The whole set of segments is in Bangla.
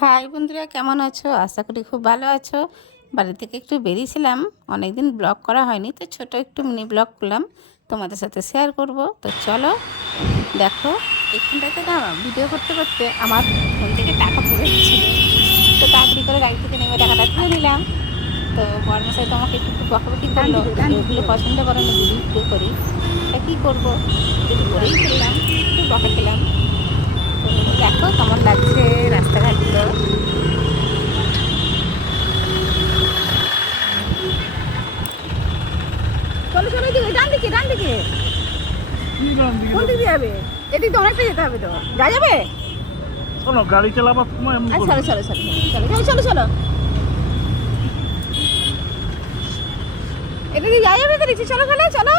হাই বন্ধুরা, কেমন আছো? আশা করি খুব ভালো আছো। বাড়ি থেকে একটু বেরিয়েছিলাম, অনেকদিন ব্লগ করা হয়নি, তো ছোট একটু মিনি ব্লগ করলাম, তোমাদের সাথে শেয়ার করব। তো চলো দেখো, এখানটাতে না ভিডিও করতে করতে আমার ফোন থেকে টাকা পড়ে গেছিল। তো তাড়াতাড়ি করে গাড়ি থেকে নেমে টাকাটা তুলে নিলাম। তো বর্মশাই তো আমাকে একটু বকাবকি করলো, ওগুলো পছন্দ করে না যদি ভিডিও করি। তা কী করবো, যদি করেই ফেললাম, একটু বকা খেলাম। তো দেখো কেমন লাগছে রাস্তাঘাটগুলো। চলো চলো, এদিকে ডান দিকে, ডান দিকে। কোন দিক দিয়ে যাবে? এদিক তো অনেকটা যেতে হবে, তো যা যাবে। শোনো, গাড়ি চালাবার সময় এমন করবে চলো না। চলো চলো চলো চলো চলো চলো, এটা দিয়ে যা যাবে তো নিচে। চলো চলো চলো,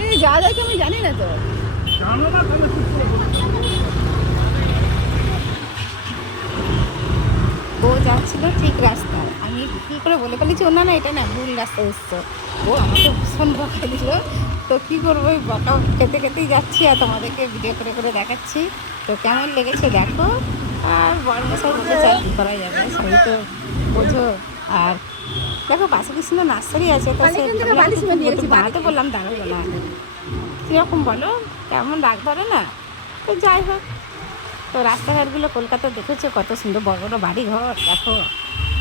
এই যা যায় কি আমি জানি না তো। জানো না তাহলে চুপ করে বসে থাকো। ও যাচ্ছিল ঠিক রাস্তায়, আমি কী করে বলে ফেলেছি ও না না এটা না ভুল রাস্তা এসছো। ও আমাকে ভীষণ বকা দিল। তো কী করবো, ওই বকা খেতে খেতেই যাচ্ছি আর তোমাদেরকে ভিডিও করে করে দেখাচ্ছি। তো কেমন লেগেছে দেখো। আর বড় মশাই বলেছে আর কী করা যাবে, সবই তো বোঝো। আর দেখো পাশে কি সুন্দর নার্সারি আছে, তো সে দাঁড়াতে বললাম, দাঁড়াবো না। কীরকম বলো, কেমন রাগ ধরে না। তো যাই হোক, তো রাস্তাঘাটগুলো কলকাতা দেখেছো কত সুন্দর, বড় বড় বাড়ি ঘর দেখো।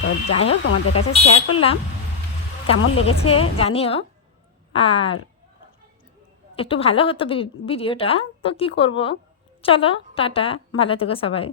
তো যাই হোক, তোমাদের কাছে শেয়ার করলাম, কেমন লেগেছে জানিও। আর একটু ভালো হতো ভিডিওটা, তো কি করব। চলো টাটা, ভালো থেকো সবাই।